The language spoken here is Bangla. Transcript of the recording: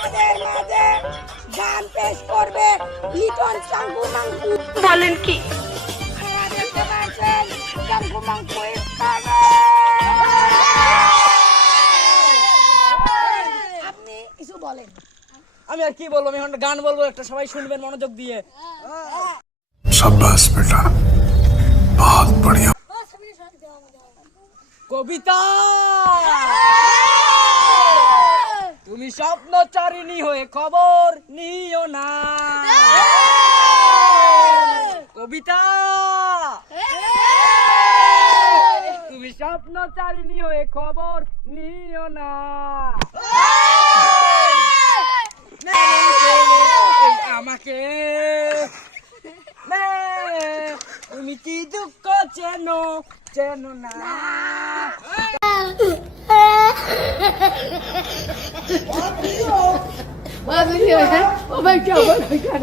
তাদের মাঝে গান পেশ করবে লিটন চাঙ্গু মাঙ্গু। বলেন কি? আপনারা দেখতে পাচ্ছেন চাঙ্গু মাঙ্গু আপনি কিছু বলেন। আমি আর কি বলবো, আমি এখন গান বলবো একটা, সবাই শুনবেন মনোযোগ দিয়ে। शाबाश बेटा, बहुत बढ़िया। কবিতা, তুমি স্বপ্নচারিণী হয়ে খবর নিও না। কবিতা, তুমি স্বপ্নচারিণী হয়ে খবর নিও না। আমাকে তুমি কি দুঃখ চেনো চেনো না। Oh my God! Oh my God!